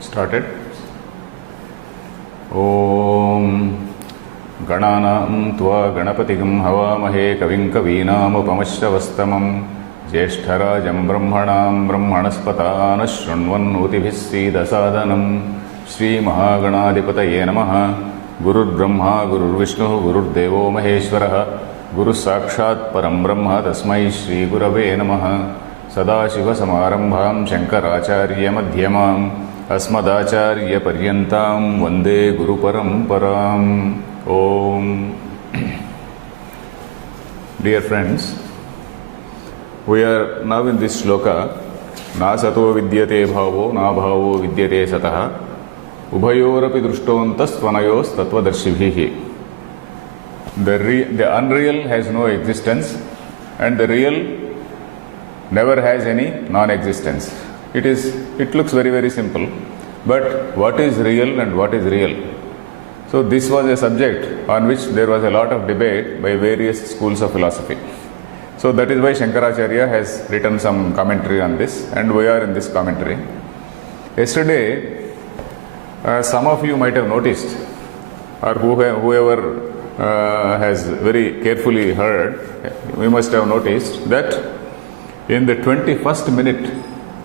Started. Om Gananam Tva Ganapatigam Havamahe Kavim Kavinamupamashravastamam Jeshtarajam Brahmanam Brahmanaspatana Shrunvanutibhisida Sadanam Shri Mahaganadipataye Namaha Gurur Brahma Gurur Vishnu Gurur Devo Maheshwaraha Guru Sakshat Param Brahma Tasmai Shri Gurave Namaha Sadashiva Samarambham Shankaracharya Madhyamam Asmadacharya Paryantam Vande Guru Paramparam. Om. Dear friends, we are now in this shloka. Na sato vidyate bhavo, na bhavo vidyate satah. Ubhayorapi drushtontas tvanayos tattvadarshibhihi. The unreal has no existence and the real never has any non-existence. It looks very, very simple. But what is real and what is real? So this was a subject on which there was a lot of debate by various schools of philosophy. So that is why Shankaracharya has written some commentary on this, and we are in this commentary. Yesterday, some of you might have noticed, or whoever has very carefully heard, we must have noticed that in the 21st minute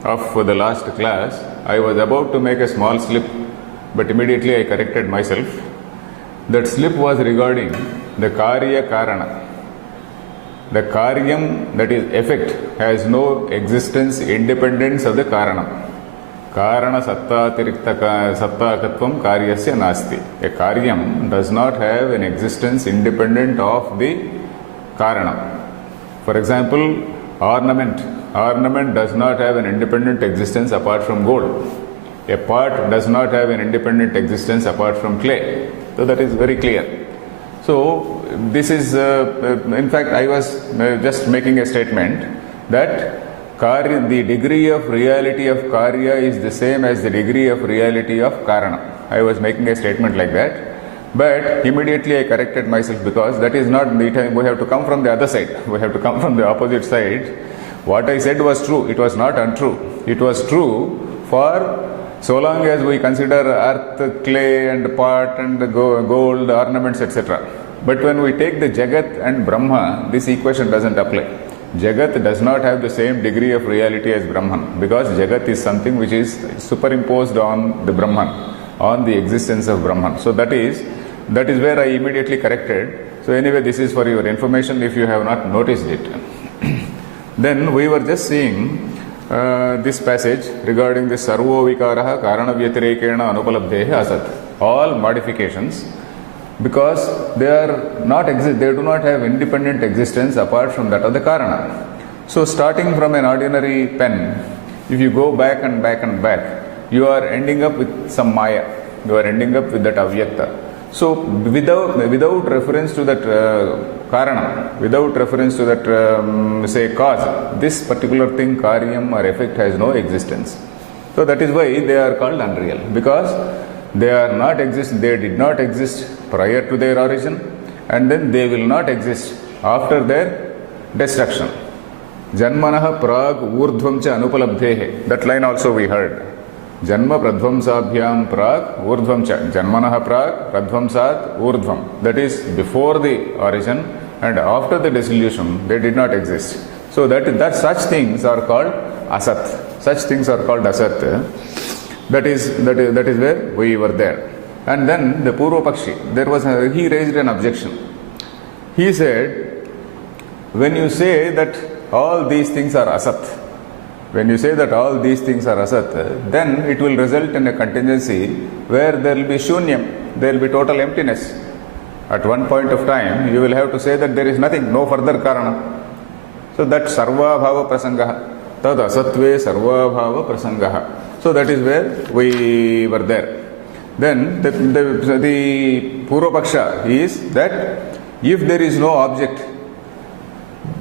of the last class, I was about to make a small slip, but immediately I corrected myself. That slip was regarding the Karya Karana. The Karyam, that is effect, has no existence independence of the Karana. Karana sattakatvam karyasya nasti. A Karyam does not have an existence independent of the Karana. For example, ornament does not have an independent existence apart from gold. A pot does not have an independent existence apart from clay. So that is very clear. So this is, in fact, I was just making a statement that the degree of reality of Karya is the same as the degree of reality of Karana. I was making a statement like that. But immediately I corrected myself, because that is not the time. We have to come from the other side. We have to come from the opposite side. What I said was true. It was not untrue. It was true for so long as we consider earth, clay and pot and gold, ornaments, etc. But when we take the Jagat and Brahma, this equation doesn't apply. Jagat does not have the same degree of reality as Brahman, because Jagat is something which is superimposed on the Brahman, on the existence of Brahman. So that is where I immediately corrected. So anyway, this is for your information if you have not noticed it. Then we were just seeing this passage regarding the Sarvo Vikaraha Karana Vyatirekena Anupalabdhehe Asat. All modifications, because they do not have independent existence apart from that of the Karana. So starting from an ordinary pen, if you go back and back and back, you are ending up with some Maya. You are ending up with that Avyakta. So without reference to that Karana, without reference to that say cause, this particular thing, Karyam or effect, has no existence. So that is why they are called unreal, because they did not exist prior to their origin, and then they will not exist after their destruction. Janmanaha prag urdhvam cha anupalabdhehe. That line also we heard. Janma pradvamsabhyam prag urdhvam cha. Janmanaha prag pradvamsat urdhvam. That is before the origin and after the dissolution, they did not exist. So that such things are called asat. Such things are called asat. That is where we were there. And then the Purva Pakshi, he raised an objection. He said, when you say that all these things are asat, then it will result in a contingency where there will be shunyam, there will be total emptiness. At one point of time, you will have to say that there is nothing, no further karana. So that sarva bhava prasangaha, tad asatve sarva bhava prasangaha. So that is where we were there. Then the Purva Paksha is that if there is no object,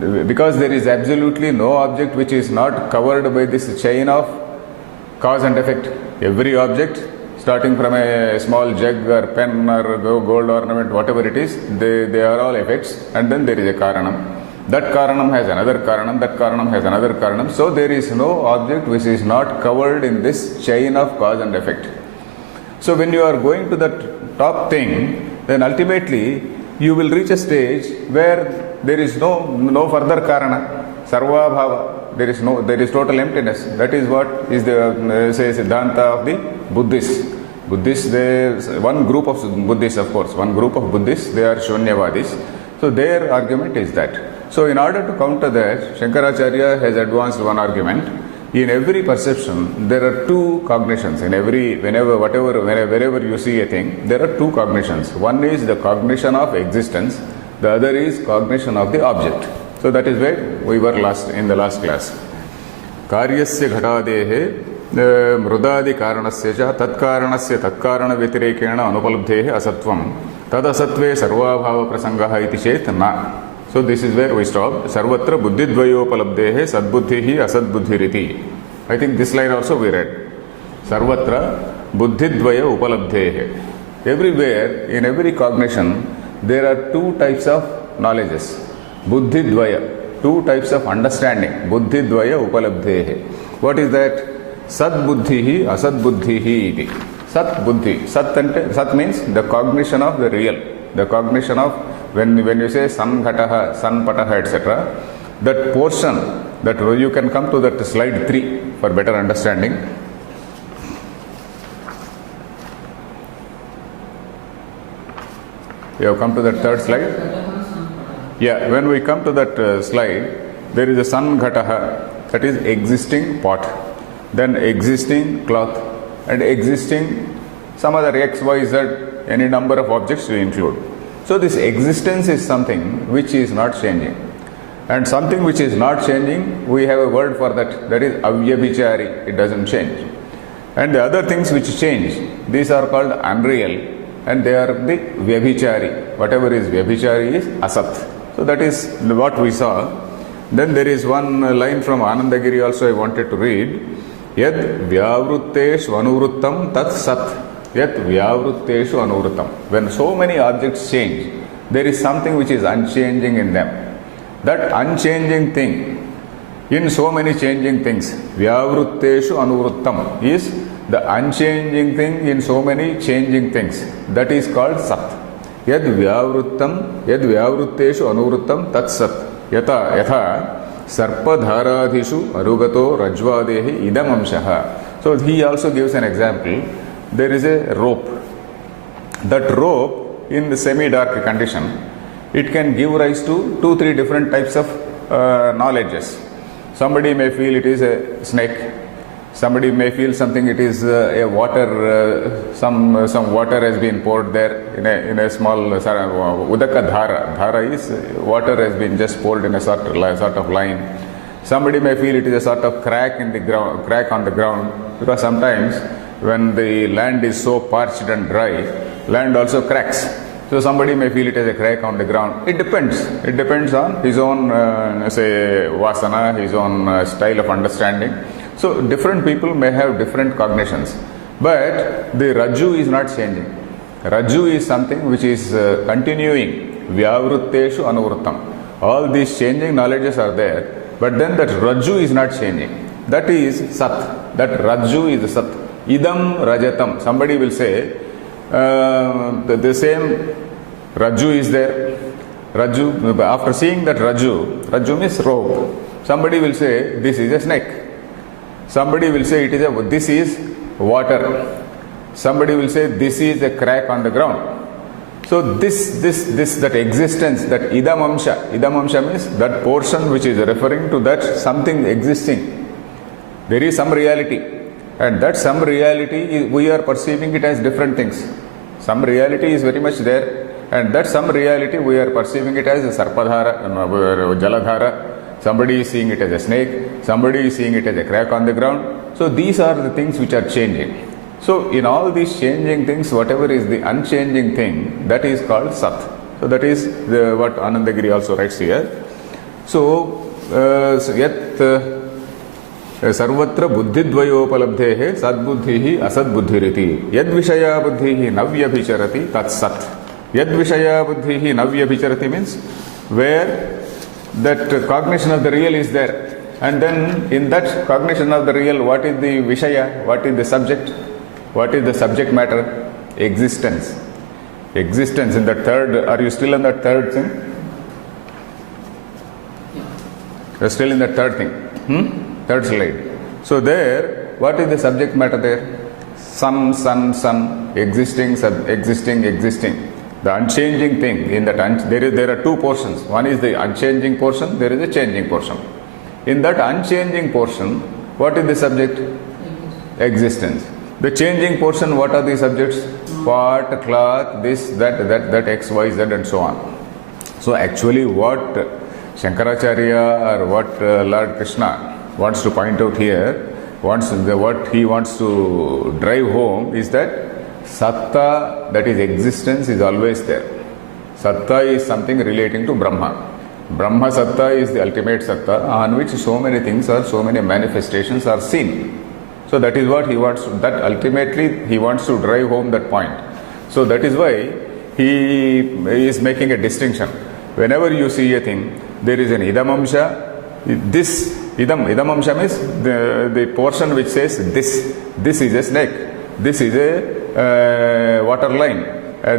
because there is absolutely no object which is not covered by this chain of cause and effect. Every object, starting from a small jug or pen or gold ornament, whatever it is, they are all effects, and then there is a karanam. That karanam has another karanam, that karanam has another karanam. So there is no object which is not covered in this chain of cause and effect. So when you are going to that top thing, then ultimately you will reach a stage where there is no further karana, sarva bhava. There is total emptiness. That is what is the say Siddhanta of the Buddhists. One group of Buddhists, of course, one group of Buddhists, they are Shunyavadis. So their argument is that. So in order to counter that, Shankaracharya has advanced one argument. In every perception, there are two cognitions. Wherever you see a thing, there are two cognitions. One is the cognition of existence, the other is cognition of the object. So that is where we were in the last class. Karyasya ghatadehe mrudadi karanasya cha tatkaranasya tatkarana vyatirekena anupalabdhehe asatvam tadasatve sarvabhava prasangaha iti chet na. So this is where we stopped. Sarvatra buddhidvayopalabdhehe sadbuddhihi asadbuddhiriti. I think this line also we read. Sarvatra buddhidvaya upalabdhehe. Everywhere, in every cognition, there are two types of knowledges. Buddhidvaya, two types of understanding. Buddhidvaya upalabdhehe. What is that? Sadbuddhihi asadbuddhihi iti. Sat buddhi. Sat means the cognition of the real. The cognition of when you say san ghataha, san pataha, etc., that portion, that you can come to that slide 3 for better understanding. You have come to that third slide? Yeah, when we come to that slide, there is a san ghataha, that is existing pot, then existing cloth, and existing some other x, y, z, any number of objects we include. So this existence is something which is not changing. And something which is not changing, we have a word for that, that is avyabhichari, it doesn't change. And the other things which change, these are called unreal, and they are the vyabhichari. Whatever is vyabhichari is asat. So that is what we saw. Then there is one line from Anandagiri also I wanted to read. Yad vyavrutteshu anuvrittam tat sat. Yat vyavrutteshu anuvrittam. When so many objects change, there is something which is unchanging in them. That unchanging thing, in so many changing things, vyavrutteshu anuvrittam is the unchanging thing in so many changing things. That is called sat. Yad vyavrutteshu anuvrittam tat sat. Yatha sarpadharadhishu arugato rajvadehi idam amshaha. So he also gives an example. There is a rope. That rope, in the semi-dark condition, it can give rise to 2-3 different types of knowledges. Somebody may feel it is a snake. Somebody may feel something it is a water, some water has been poured there in a small udaka dhara. Dhara is water has been just poured in a sort of line. Somebody may feel it is a sort of crack in the ground, crack on the ground, because sometimes when the land is so parched and dry, land also cracks. So somebody may feel it as a crack on the ground. It depends. It depends on his own, say, vasana, his own style of understanding. So different people may have different cognitions. But the Rajju is not changing. Rajju is something which is continuing. Vyavrutteshu anuvrittam. All these changing knowledges are there. But then that Rajju is not changing. That is Sat. That Rajju is Sat. Idam Rajatam. Somebody will say, the same Rajju is there. Rajju, after seeing that Rajju means rope. Somebody will say, this is a snake. Somebody will say, this is water. Somebody will say, this is a crack on the ground. So that existence, that idam amsha means that portion which is referring to that something existing. There is some reality. And that some reality, we are perceiving it as different things. Some reality is very much there, and that some reality we are perceiving it as a sarpadhara, jaladhara. Somebody is seeing it as a snake, somebody is seeing it as a crack on the ground. So these are the things which are changing. So in all these changing things, whatever is the unchanging thing, that is called Sat. So that is what Anandagiri also writes here. So, yat sarvatra buddhidvayopalabdhehe sadbuddhihi asadbuddhiriti yad vishaya buddhihi navyabhicharati tat sat. Yad vishaya buddhihi navyabhicharati means where that cognition of the real is there. And then in that cognition of the real, what is the Vishaya? What is the subject? What is the subject matter? Existence. Existence in that third, are you still in that third thing? You're still in that third thing. Third slide. So there, what is the subject matter there? Sun, existing, existing. The unchanging thing. In that there are two portions. One is the unchanging portion, there is a changing portion. In that unchanging portion, what is the subject? Existence. The changing portion, what are the subjects? Pot, cloth, this, that, X, Y, Z, and so on. So actually what Shankaracharya or what Lord Krishna wants to point out here, what he wants to drive home is that Satta, that is existence, is always there. Satta is something relating to Brahma. Brahma Satta is the ultimate Satta on which so many things or so many manifestations are seen. So that is what he wants, that ultimately he wants to drive home that point. So that is why he is making a distinction. Whenever you see a thing, there is an idamamsha. This idamamsha means the portion which says this is a snake, this is a water line,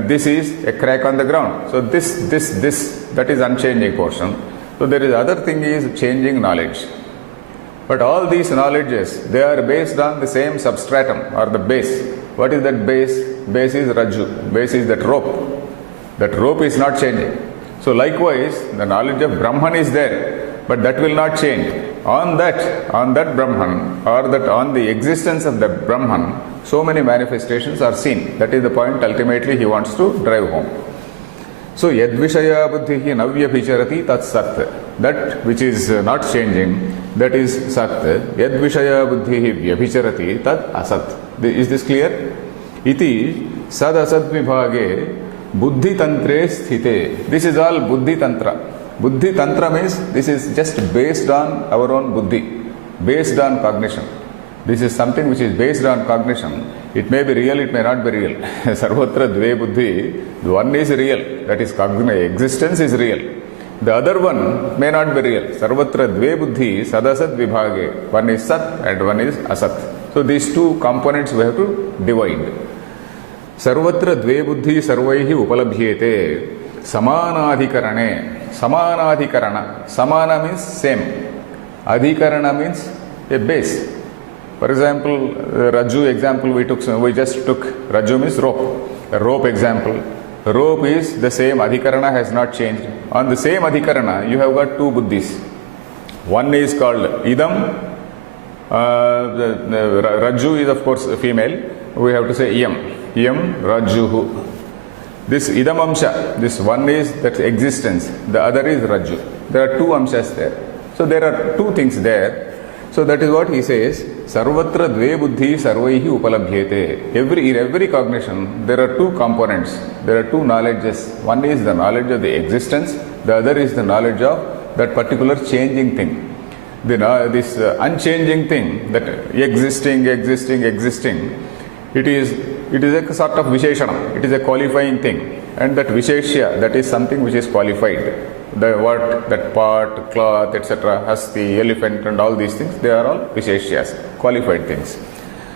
this is a crack on the ground. So this, that is unchanging portion. So there is other thing is changing knowledge. But all these knowledges, they are based on the same substratum or the base. What is that base? Base is Rajju. Base is that rope. That rope is not changing. So likewise, the knowledge of Brahman is there, but that will not change. On that Brahman, or that on the existence of the Brahman, so many manifestations are seen. That is the point ultimately he wants to drive home. So yadvishaya buddhihi navyabhicharati tat sat. That which is not changing, that is sat. Yadvishaya buddhihi vyabhicharati tat asat. Is this clear? Iti sad asat vibhage buddhi tantre sthite. This is all buddhi tantra. Buddhi tantra means this is just based on our own buddhi, based on cognition. This is something which is based on cognition. It may be real, it may not be real. Sarvatra dve buddhi. The one is real, that is cognition. Existence is real. The other one may not be real. Sarvatra dve buddhi sadasat vibhage. One is sat and one is asat. So these two components we have to divide. Sarvatra dve buddhi sarvaihi upalabhyete. Samanadhikarane. Samanadhikarana. Samana means same. Adhikarana means a base. For example, Raju example we just took. Raju means rope. A rope example. Rope is the same. Adhikarana has not changed. On the same Adhikarana, you have got two buddhis. One is called Idam. Raju is of course female. We have to say Iyam. Iyam Rajuhu. This Idam Amsha, this one is that existence, the other is Raju. There are two Amshas there. So there are two things there. So that is what he says, Sarvatra dve buddhi sarvaihi upalabhyete. In every cognition, there are two components. There are two knowledges. One is the knowledge of the existence, the other is the knowledge of that particular changing thing. This unchanging thing, that existing, it is a sort of Visheshana. It is a qualifying thing. And that Visheshya, that is something which is qualified. That pot, cloth, etc., hasti, elephant and all these things, they are all Visheshyas, qualified things.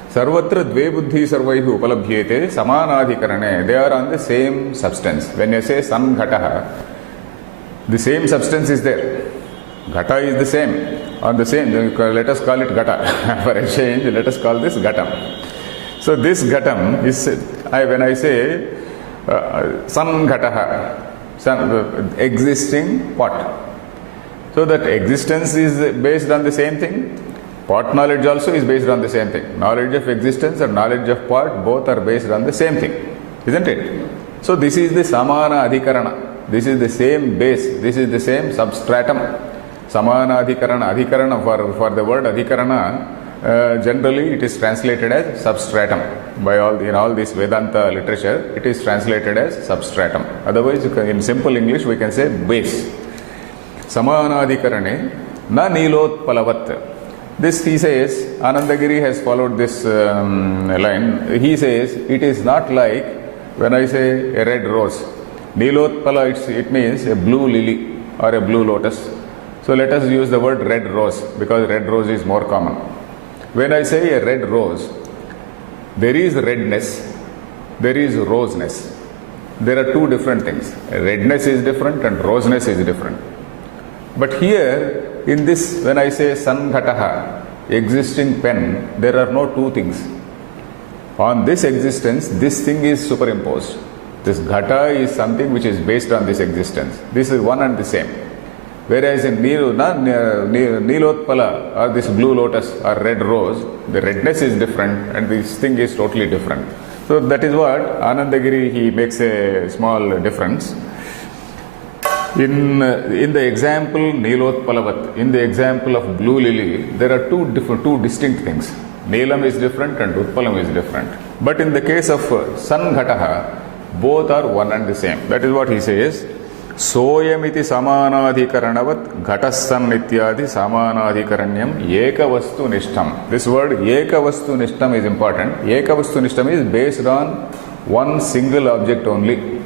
Sarvatra dve buddhi sarvaihi upalabhyete samanadhikarane. They are on the same substance. When you say samghataha, the same substance is there. Ghata is the same. On the same, let us call it Ghata. For a change, let us call this Ghatam. So this Ghatam is, when I say samghataha, existing pot. So that existence is based on the same thing. Pot knowledge also is based on the same thing. Knowledge of existence and knowledge of pot, both are based on the same thing. Isn't it? So this is the Samana Adhikarana. This is the same base. This is the same substratum. Samana Adhikarana. Adhikarana, for the word Adhikarana, generally it is translated as substratum. In all this Vedanta literature, it is translated as substratum. Otherwise, in simple English, we can say base. Samanadhikarane na nilotpalavat. This he says, Anandagiri has followed this line. He says, it is not like when I say a red rose. Nilotpala, it means a blue lily or a blue lotus So let us use the word red rose because red rose is more common. When I say a red rose, there is redness, there is roseness. There are two different things. Redness is different and roseness is different. But here, in this, when I say sanghataha, existing pen, there are no two things. On this existence, this thing is superimposed. This ghata is something which is based on this existence. This is one and the same. Whereas in Nilotpala or this blue lotus or red rose, the redness is different and this thing is totally different. So that is what Anandagiri, he makes a small difference. In the example Nilotpalavat, in the example of blue lily, there are two distinct things. Neelam is different and Utpalam is different. But in the case of Sanghataha, both are one and the same. That is what he says. Soyamiti samanadhikaranavat ghatasan nityadi samanadhikaranyam ekavastu nishtam. This word ekavastu nishtam is important. Ekavastu nishtam is based on one single object only.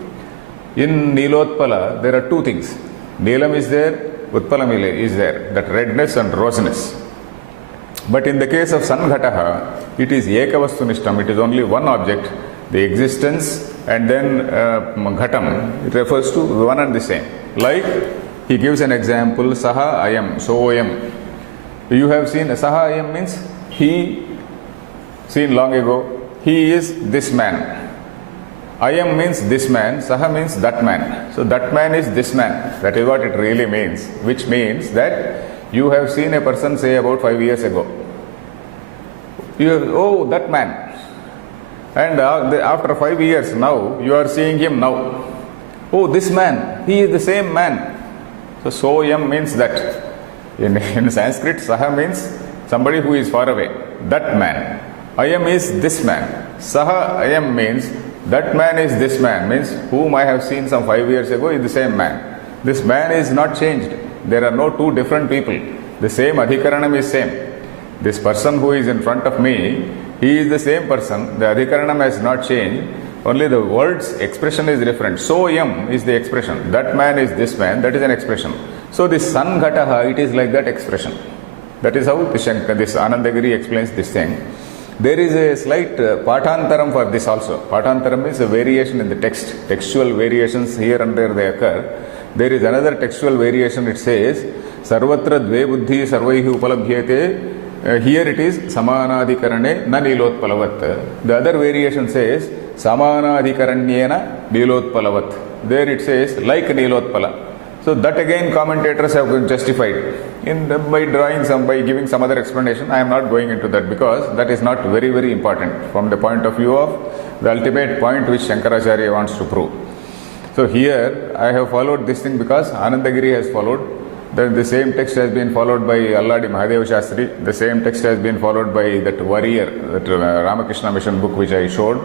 In Nilotpala, there are two things. Neelam is there, Utpalam is there. That redness and roseness. But in the case of Sanghataha, it is ekavastu nishtam. It is only one object. The existence and then ghatam, it refers to one and the same. Like he gives an example, saha ayam, so ayam. You have seen saha ayam means he, seen long ago, he is this man. Ayam means this man, saha means that man. So that man is this man. That is what it really means. Which means that you have seen a person say about 5 years ago. You have, oh, that man. And after 5 years now, you are seeing him now. Oh, this man, he is the same man. So, soyam means that. In Sanskrit, saha means somebody who is far away. That man. Ayam is this man. Saha ayam means that man is this man. Means whom I have seen some 5 years ago is the same man. This man is not changed. There are no two different people. The same adhikaranam is same. This person who is in front of me, he is the same person. The adhikaranam has not changed. Only the word's expression is different. Soyam is the expression. That man is this man. That is an expression. So this sanghataha, it is like that expression. That is how this Anandagiri explains this thing. There is a slight patantaram for this also. Patantaram is a variation in the text. Textual variations here and there they occur. There is another textual variation. It says, Sarvatra dve buddhi sarvaihi upalabhyate. Here it is samanadhikarane na nilotpalavat. The other variation says samanadhikaranyena nilotpalavat. There it says like nilotpala. So that again commentators have justified by giving some other explanation. I am not going into that because that is not very, very important from the point of view of the ultimate point which Shankaracharya wants to prove. So here I have followed this thing because Anandagiri has followed. Then the same text has been followed by Alladi Mahadeva Shastri. The same text has been followed by that warrior, that Ramakrishna Mission book which I showed.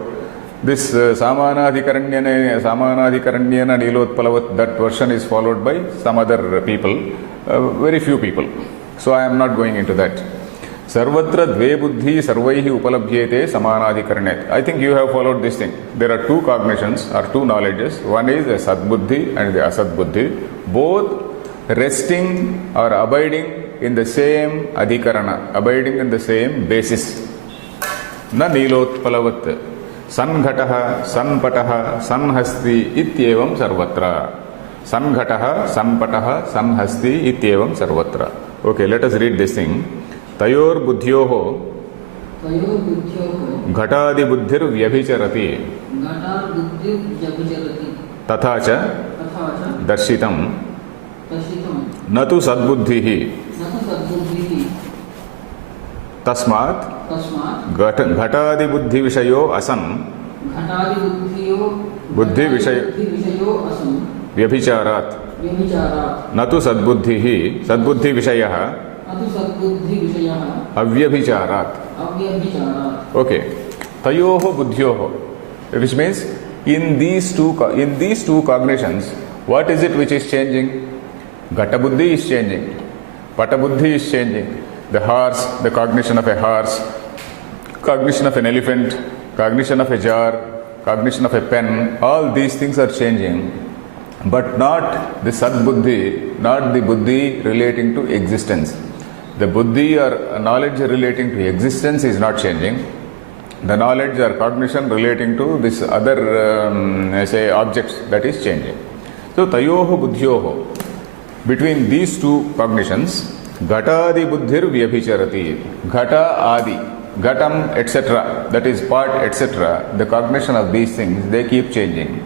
This Samanadhikaranyena Nilotpalavat, that version is followed by some other people, very few people. So I am not going into that. Sarvatra dve buddhi sarvaihi upalabhyete samanadhikarane. I think you have followed this thing. There are two cognitions or two knowledges. One is the sadbuddhi and the asadbuddhi. Both resting or abiding in the same adhikarana, abiding in the same basis. Na nilotpalavat. Sanghataha, sanpataha, sanhasti ityevam sarvatra. Sanghataha, sanpataha, sanhasti ityevam sarvatra. Okay, let us read this thing. Tayor buddhyoho ghatadi buddhir vyabhicharati tatha cha darshitam natu sadbuddhihi tasmat घटादि बुद्धि विषयो असन बुद्धि विषयो व्यभिचारात् न तु सद्बुद्धिः सद्बुद्धि विषयः अव्यभिचारात्. Okay, तयोः बुद्ध्योः, which means in these two cognitions, what is it which is changing? Ghata buddhi is changing, pata buddhi is changing. The horse, the cognition of a horse, cognition of an elephant, cognition of a jar, cognition of a pen, all these things are changing. but not the Sadbuddhi, not the Buddhi relating to existence. The Buddhi or knowledge relating to existence is not changing. The knowledge or cognition relating to this other, say, objects, that is changing. So, tayoho buddhyoho, between these two cognitions, ghatadi buddhir vyabhicharati, ghata adi, ghatam, etc., that is part, etc., the cognition of these things, they keep changing.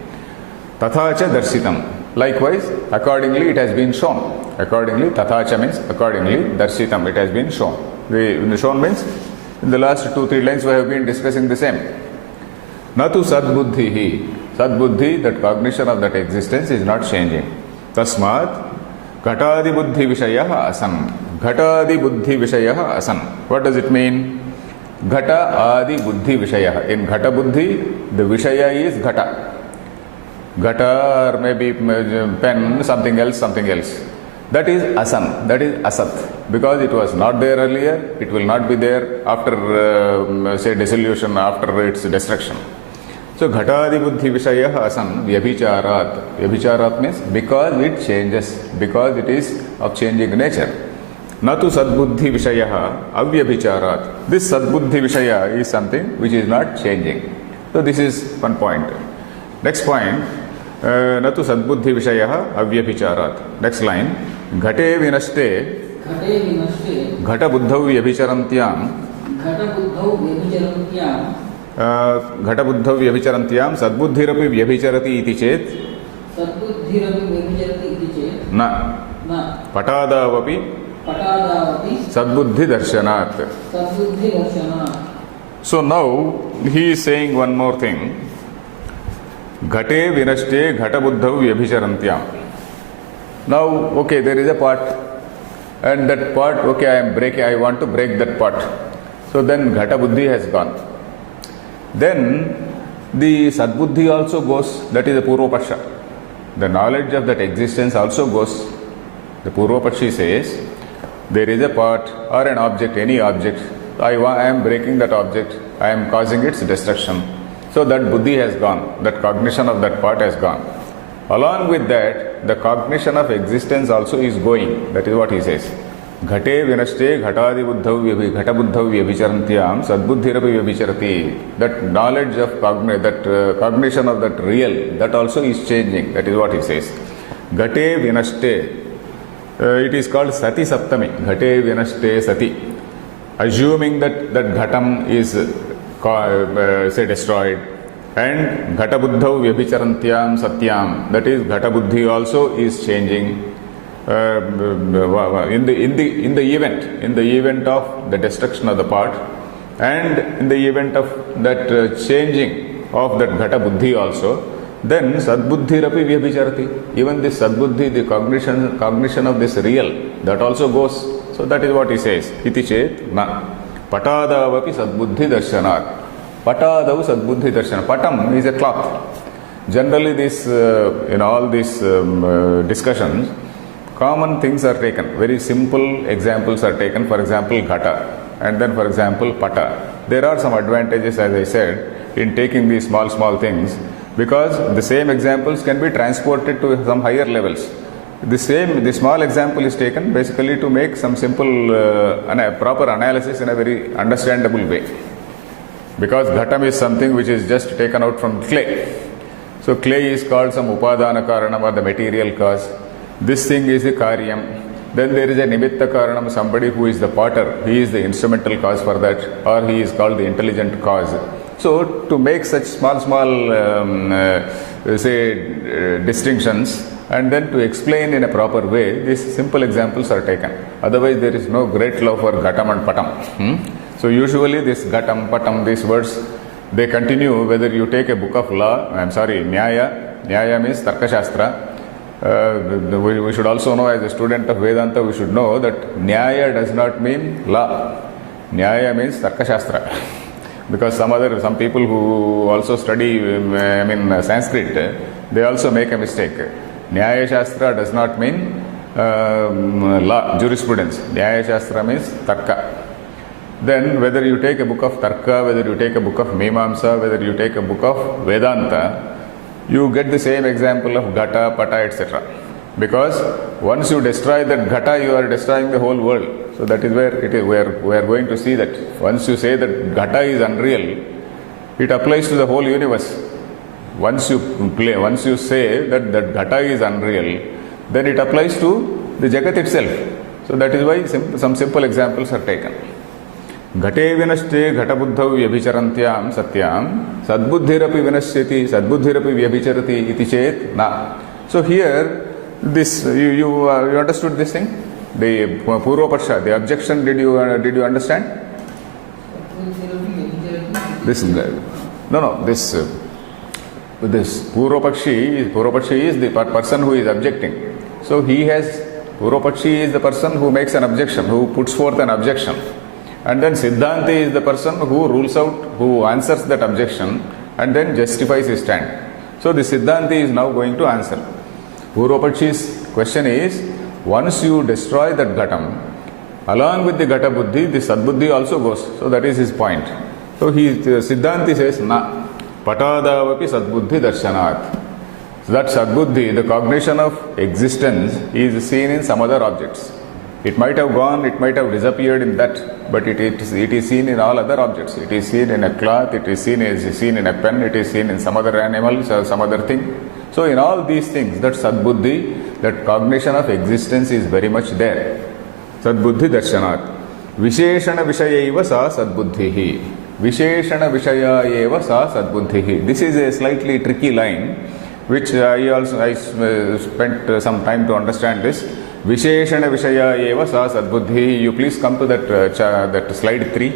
Tathacha darsitam, likewise, accordingly it has been shown. Accordingly, tathacha means accordingly, darsitam, it has been shown. The shown means, in the last 2-3 lines we have been discussing the same. Natu sadbuddhihi, sadbuddhi, that cognition of that existence is not changing. Tasmat, ghatadi buddhi vishayah asan. Ghatadi buddhi vishayah asan. What does it mean? Ghata adi buddhi vishayah. In ghata buddhi, the vishaya is ghata. Ghata or maybe pen, something else, something else. That is asan, that is asat. Because it was not there earlier, it will not be there after, say, dissolution, after its destruction. So, ghatadi buddhi vishayah asan vyabhicharat. Vyabhicharat means because it changes, because it is of changing nature. Natu sadbuddhi vishayah avyabhicharat. This sadbuddhi vishaya is something which is not changing. So, this is one point. Next point, natu sadbuddhi vishayah avyabhicharat. Next line, ghate vinashte ghata buddhau vyabhicharantyam घट बुद्धौ व्यभिचरन्त्यां सद्बुद्धिरपि व्यभिचरति इति चेत् न पटादावपि सद्बुद्धि दर्शनात्. So now he is saying one more thing. Ghate vinashte ghata buddhau vyabhicharantyam. Now, okay, there is a pot, and that pot, okay, I want to break that pot. So then ghata buddhi has gone. Then the sadbuddhi also goes, that is the purvapaksha. The knowledge of that existence also goes. The purvapakshi says, there is a pot or an object, any object, I am breaking that object, I am causing its destruction. So that buddhi has gone, that cognition of that pot has gone. Along with that, the cognition of existence also is going. That is what he says. Ghate vinashte ghatadi buddhau ghata buddhau vyabhicharantyam sadbuddhirapi vyabhicharati. That knowledge of cognition of that real, that also is changing. That is what he says. Ghate vinashte. It is called sati saptami. Ghate vinashte sati. Assuming that ghatam is say destroyed, and ghata buddhau vyabhicharantyam satyam. That is, ghata buddhi also is changing. In the event of the destruction of the part, and in the event of that changing of that ghata buddhi also, then sadbuddhi rapi vyabhicharati. Even this sadbuddhi, the cognition of this real, that also goes. So that is what he says. Iti chet na patadavapi sadbuddhi darshanat. Patadav sadbuddhi darshanat. Patam is a cloth. Generally, this in all these discussions, common things are taken, very simple examples are taken. For example, ghata, and then for example pata. There are some advantages, as I said, in taking these small things, because the same examples can be transported to some higher levels. The small example is taken basically to make some simple proper analysis in a very understandable way. Because ghatam is something which is just taken out from clay. So clay is called some upadana karanam, or the material cause. This thing is the karyam. Then there is a nimitta karanam, somebody who is the potter. He is the instrumental cause for that, or he is called the intelligent cause. So to make such small distinctions, and then to explain in a proper way, these simple examples are taken. Otherwise, there is no great love for ghatam and patam. So usually this ghatam, patam, these words, they continue whether you take a book of law, Nyaya. Nyaya means Tarka Shastra. We should also know, as a student of Vedanta, we should know that Nyaya does not mean law. Nyaya means Tarka Shastra. Because some people who also study Sanskrit, they also make a mistake. Nyaya Shastra does not mean law, jurisprudence. Nyaya Shastra means Tarka. Then whether you take a book of Tarka, whether you take a book of Mimamsa, whether you take a book of Vedanta, you get the same example of Ghata, Pata, etc. Because once you destroy that Ghata, you are destroying the whole world. So that is where it is. We are going to see that once you say that Ghata is unreal, it applies to the whole universe. Once you say that Ghata is unreal, then it applies to the Jagat itself. So that is why some simple examples are taken. Ghate vinashte ghatabuddhau vyabhicharantyam satyam sadbuddhirapi vinashyati sadbuddhirapi vyabhicharati iti chet na. So here, this you understood this thing? The Purva-paksha, the objection, did you understand? This Purva-pakshi is the person who is objecting. So Purva-pakshi is the person who makes an objection, who puts forth an objection. And then Siddhanti is the person who rules out, who answers that objection and then justifies his stand. So the Siddhanti is now going to answer. Purva-pakshi's question is, once you destroy that Ghatam, along with the Ghata Buddhi, the Sadbuddhi also goes. So that is his point. So Siddhanti says, na, patadavapi Sadbuddhi darshanat. So that Sadbuddhi, the cognition of existence, is seen in some other objects. It might have gone, it might have disappeared in that, but it is seen in all other objects. It is seen in a cloth, it is seen in a pen, it is seen in some other animal, some other thing. So in all these things, that Sadbuddhi, that cognition of existence is very much there. Sadbuddhi darshanat. Visheshana vishayaiva sa sadbuddhihi. Visheshana vishayaiva sa sadbuddhihi. This is a slightly tricky line, which I spent some time to understand this. Visheshana vishaya eva sa sadbuddhi. You please come to that slide 3.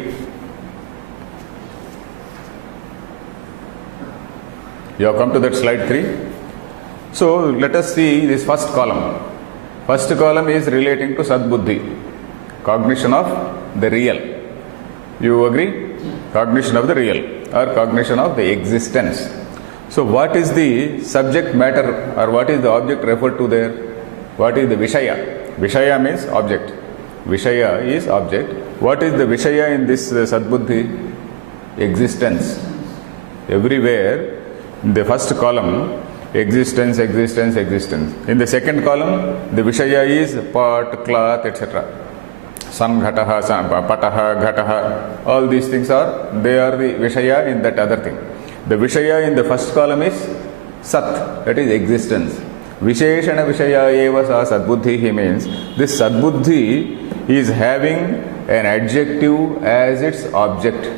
You have come to that slide 3. So let us see this first column. First column is relating to sadbuddhi, cognition of the real. You agree? Cognition of the real or cognition of the existence. So what is the subject matter or what is the object referred to there? What is the Vishaya? Vishaya means object. Vishaya is object. What is the Vishaya in this Sadbuddhi? Existence. Everywhere, in the first column, existence, existence, existence. In the second column, the Vishaya is pot, cloth, etc. Sun, ghataha, pataha, ghataha. All these things they are the Vishaya in that other thing. The Vishaya in the first column is Sat, that is existence. Visheshana Vishaya eva sa Sadbuddhi means this Sadbuddhi is having an adjective as its object.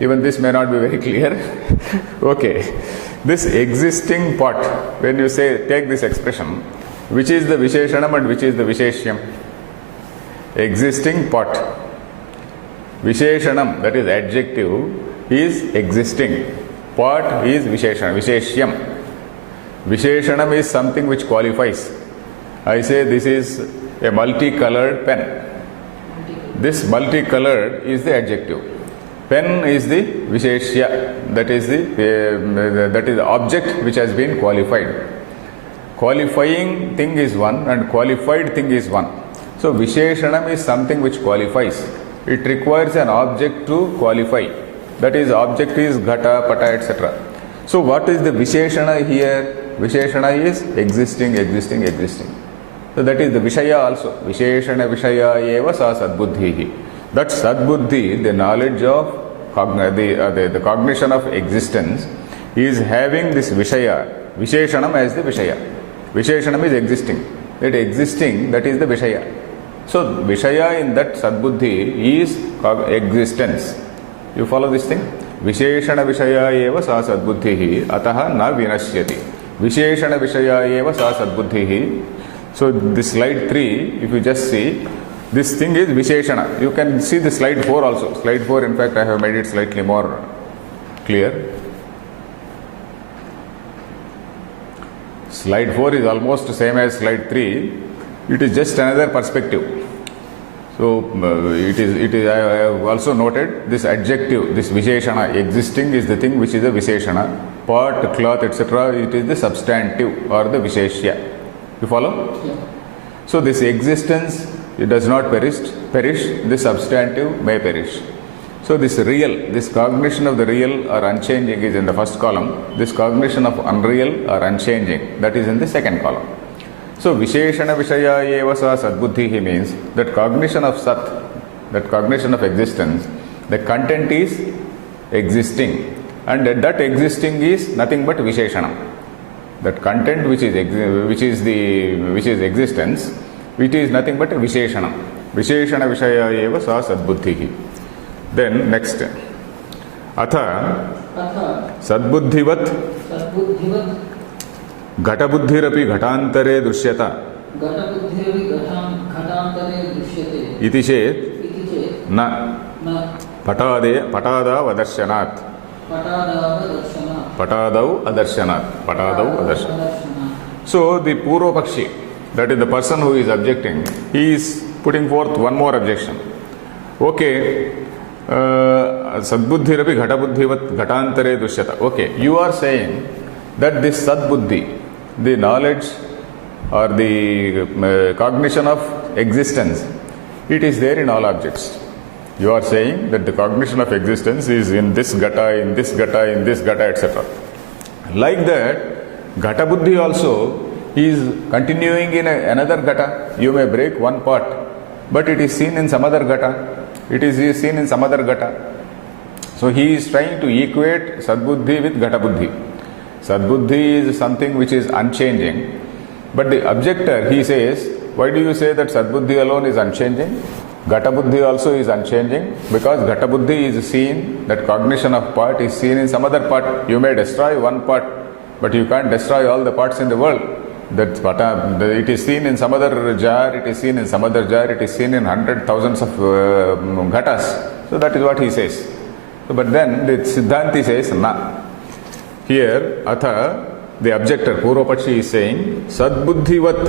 Even this may not be very clear. Okay. This existing pot, when you say, take this expression, which is the Visheshanam and which is the Visheshyam? Existing pot. Visheshanam, that is adjective, is existing. Pot is Visheshyam. Visheshanam is something which qualifies. I say this is a multicolored pen. This multicolored is the adjective. Pen is the Visheshya, that is the object which has been qualified. Qualifying thing is one and qualified thing is one. So Visheshanam is something which qualifies. It requires an object to qualify. That is, object is Ghata, Pata, etc. So what is the Visheshana here? Visheshana is existing, existing, existing. So that is the Vishaya also. Visheshana Vishaya eva sa Sadbuddhihi. That Sadbuddhi, the knowledge of the cognition of existence, is having this Vishaya, Visheshanam as the Vishaya. Visheshanam is existing. That existing, that is the Vishaya. So Vishaya in that Sadbuddhi is existence. You follow this thing? Visheshana Vishaya eva sa Sadbuddhihi ataha na vinashyati. Visheshana Vishaya eva sa Sadbuddhihi. So this slide 3, if you just see, this thing is Visheshana. You can see the slide 4 also. Slide 4, in fact, I have made it slightly more clear. Slide 4 is almost the same as slide 3. It is just another perspective. So it is. I have also noted this adjective, this Visheshana, existing is the thing which is a Visheshana. Pot, cloth, etc. It is the substantive or the Visheshya. You follow? Yeah. So this existence, it does not perish. The substantive may perish. So this real, this cognition of the real or unchanging is in the first column. This cognition of unreal or unchanging, that is in the second column. So Visheshana Vishaya eva sa sadbuddhi means that cognition of sat, that cognition of existence, the content is existing, and that existing is nothing but Visheshana. That content which is existence, which is nothing but Visheshana. Visheshana Vishaya eva sa sadbuddhi. Then next, atha sadbuddhivat घटबुद्धिरपि घटान्तरे दृश्यता इति चेत् न पटादौ अदर्शनात्. So the Purva Pakshi, that is the person who is objecting, he is putting forth one more objection. Okay, sadbuddhirapi ghatabuddhivat ghatantere dushyata. Okay, you are saying that this sadbuddhi, the knowledge or the cognition of existence, it is there in all objects. You are saying that the cognition of existence is in this gata, in this gata, in this gata, etc. Like that, gata buddhi also is continuing in another gata. You may break one part, but it is seen in some other gata. It is seen in some other gata. So he is trying to equate sadbuddhi with gata buddhi. Sadbuddhi is something which is unchanging, but the objector, he says, why do you say that sadbuddhi alone is unchanging? Gata buddhi also is unchanging, because gata buddhi is seen, that cognition of part is seen in some other part. You may destroy one part, but you can't destroy all the parts in the world. That it is seen in some other jar, it is seen in some other jar, it is seen in hundred thousands of ghatas. So that is what he says. But then the Siddhanti says, na. Here, atha, the objector, Purvapakshi, is saying, sadbuddhivat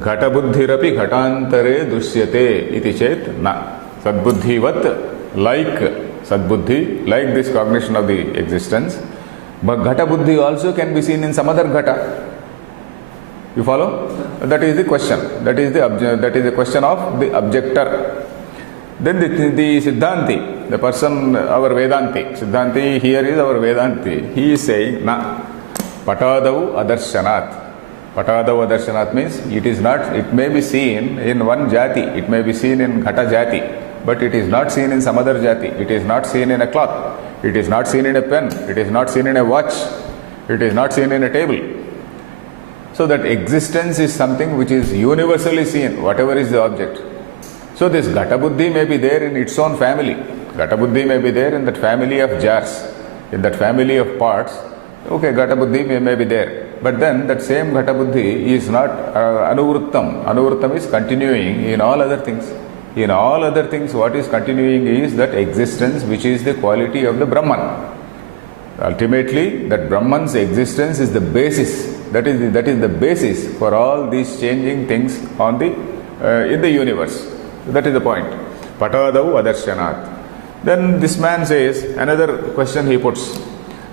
ghatabuddhirapi ghatantare dushyate iti chet na. Sadbuddhivat, like sadbuddhi, like this cognition of the existence, but ghatabuddhi also can be seen in some other ghata. You follow? That is the question. That is the question of the objector. Then the Siddhanti, the person, our Vedanti, Siddhanti here is our Vedanti. He is saying, na, patadau adarshanat. Patadau adarshanat means it is not, it may be seen in one jati, it may be seen in ghata jati, but it is not seen in some other jati. It is not seen in a cloth. It is not seen in a pen. It is not seen in a watch. It is not seen in a table. So that existence is something which is universally seen, whatever is the object. So this Gata Buddhi may be there in its own family. Gata Buddhi may be there in that family of jars, in that family of parts. Okay, Gata Buddhi may be there. But then that same Gata Buddhi is not Anuvrittam. Anuvrittam is continuing in all other things. In all other things, what is continuing is that existence which is the quality of the Brahman. Ultimately, that Brahman's existence is the basis. That is the basis for all these changing things on the in the universe. That is the point. Patadau adarshanat. Then this man says, another question he puts.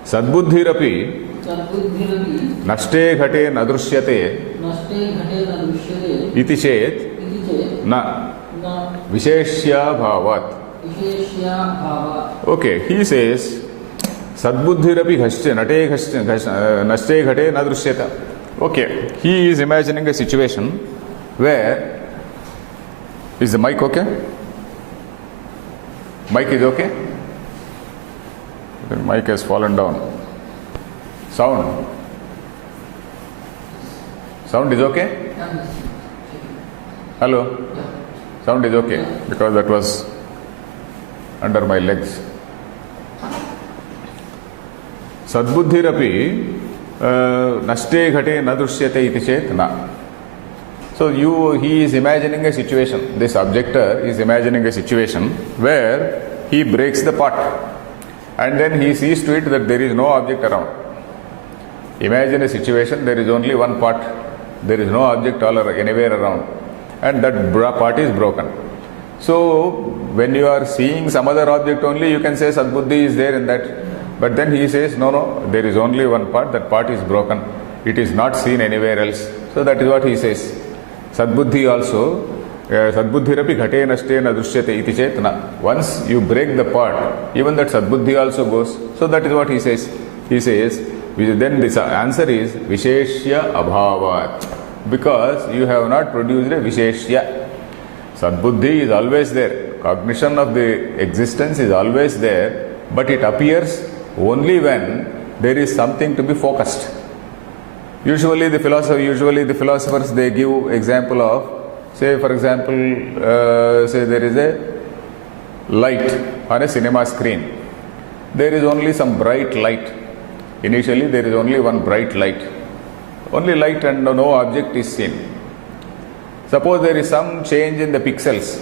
Sadbuddhirapi nashte ghate nadrushyate iti chet na visheshya bhavat. Okay, he says, Sadbuddhirapi nashte ghate nadrushyata. Okay, he is imagining a situation where, is the mic okay? Mic is okay? The mic has fallen down. Sound is okay? Hello? Sound is okay, because that was under my legs. Sadbuddhirapi nashte ghate nadrushyate iti chet na. So he is imagining a situation, this objector is imagining a situation where he breaks the pot and then he sees to it that there is no object around. Imagine a situation, there is only one pot, there is no object anywhere around, and that pot is broken. So when you are seeing some other object only, you can say Sadbuddhi is there in that. But then he says, no, there is only one part, that part is broken. It is not seen anywhere else. So that is what he says. Sadbuddhi also, Sadbuddhirapi ghate nashte na drishyate iti chetna. Once you break the pot, even that sadbuddhi also goes. So that is what he says. He says, then this answer is Visheshya Abhavat. Because you have not produced a Visheshya. Sadbuddhi is always there. Cognition of the existence is always there. But it appears only when there is something to be focused. Usually the philosophers, they give example of, say for example, say there is a light on a cinema screen. There is only some bright light. Initially there is only one bright light. Only light and no object is seen. Suppose there is some change in the pixels.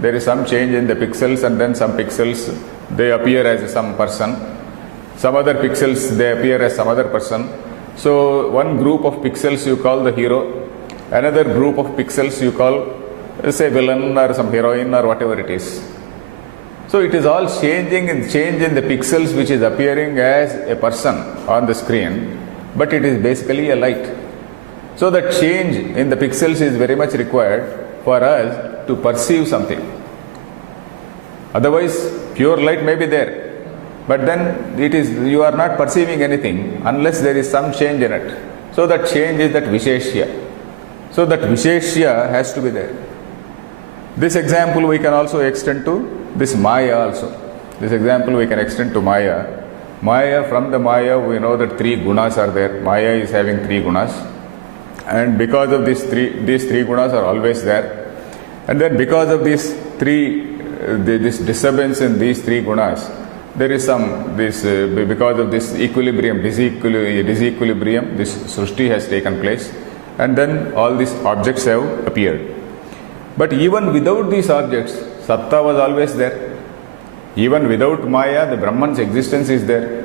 There is some change in the pixels, and then some pixels, they appear as some person. Some other pixels, they appear as some other person. So one group of pixels you call the hero. Another group of pixels you call, say, villain or some heroine or whatever it is. So it is all change in the pixels which is appearing as a person on the screen, but it is basically a light. So that change in the pixels is very much required for us to perceive something. Otherwise, pure light may be there, but then you are not perceiving anything unless there is some change in it. So that change is that Visheshya. So that Visheshya has to be there. This example we can also extend to this Maya also. This example we can extend to Maya. From the Maya we know that three gunas are there. Maya is having three gunas. And because of these three gunas are always there. And then because of this disturbance in these three gunas, there is because of this equilibrium, disequilibrium, this Srishti has taken place. And then all these objects have appeared. But even without these objects, Satta was always there. Even without Maya, the Brahman's existence is there.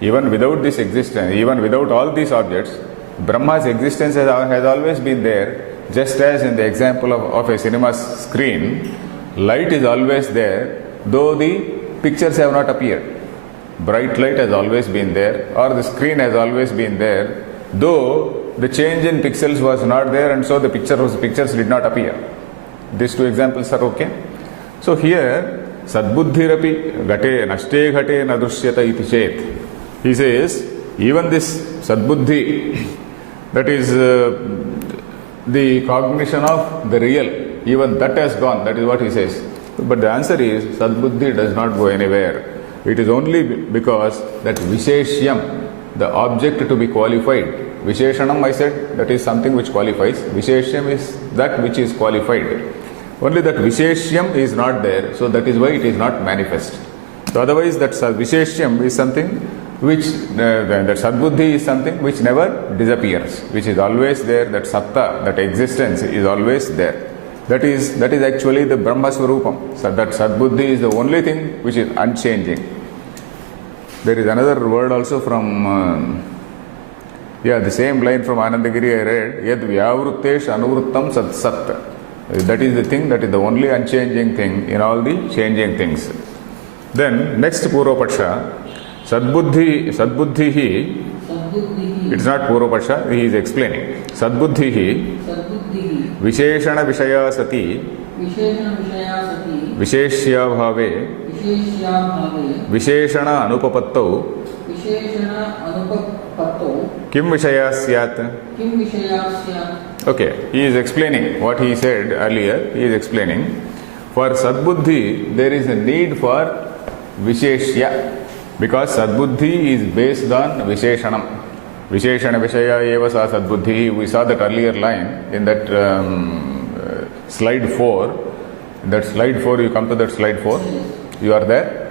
Even without this existence, even without all these objects, Brahma's existence has always been there. Just as in the example of a cinema screen, light is always there, though the pictures have not appeared. Bright light has always been there, or the screen has always been there, though the change in pixels was not there, and so the pictures did not appear. These two examples are okay. So here, Sadbuddhirapi ghate nashte ghate na drishyata iti chet. He says, even this Sadbuddhi, that is the cognition of the real, even that has gone. That is what he says. But the answer is, Sadbuddhi does not go anywhere. It is only because that Visheshyam, the object to be qualified. Visheshanam, I said, that is something which qualifies. Visheshyam is that which is qualified. Only that Visheshyam is not there, so that is why it is not manifest. So otherwise that Visheshyam is something which, that Sadbuddhi is something which never disappears, which is always there, that Satta, that existence is always there. That is actually the Brahma Swarupam. So that Sadbuddhi is the only thing which is unchanging. There is another word also from, the same line from Anandagiri I read, Yad Vyavrutesh Anuvrittam Sat Sat. That is the thing, that is the only unchanging thing in all the changing things. Then, next Purvapaksha, Sadbuddhihi, it's not Purvapaksha, he is explaining. Sadbuddhihi, Visheshana Vishaya Sati, Visheshya Bhave, Visheshana Anupapattau, Kim Vishaya Syat. Okay, he is explaining what he said earlier. He is explaining, for Sadbuddhi there is a need for Visheshya, because Sadbuddhi is based on Visheshanam. Visheshana Vishaya eva sa Sadbuddhi. We saw that earlier line in that slide 4. That slide 4, you come to that slide 4. You are there?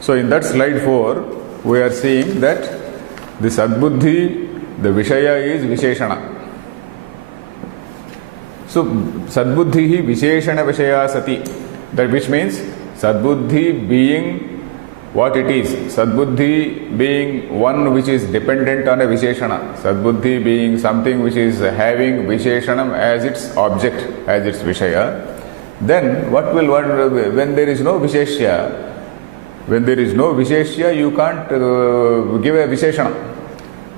So in that slide 4, we are seeing that the Sadbuddhi, the Vishaya is Visheshana. So Sadbuddhi Visheshana Vishaya Sati, that which means Sadbuddhi being what it is, Sadbuddhi being one which is dependent on a Visheshana, Sadbuddhi being something which is having Visheshanam as its object, as its Vishaya, then what will one, when there is no Visheshya, you can't give a Visheshana.